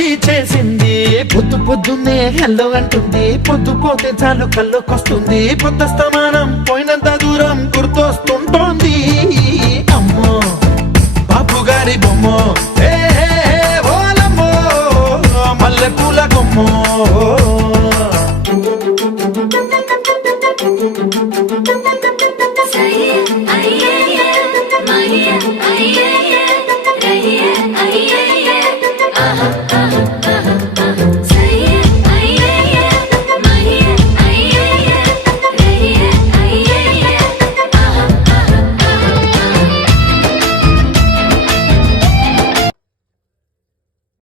లొల్లి చేసింది. పొద్దు పొద్దున్నే హెల్లో అంటుంది, పొద్దు పోతే చాలు కళ్ళొకొస్తుంది. పొద్దస్తమానం పోయినంత దూరం గుర్తొస్తుంది.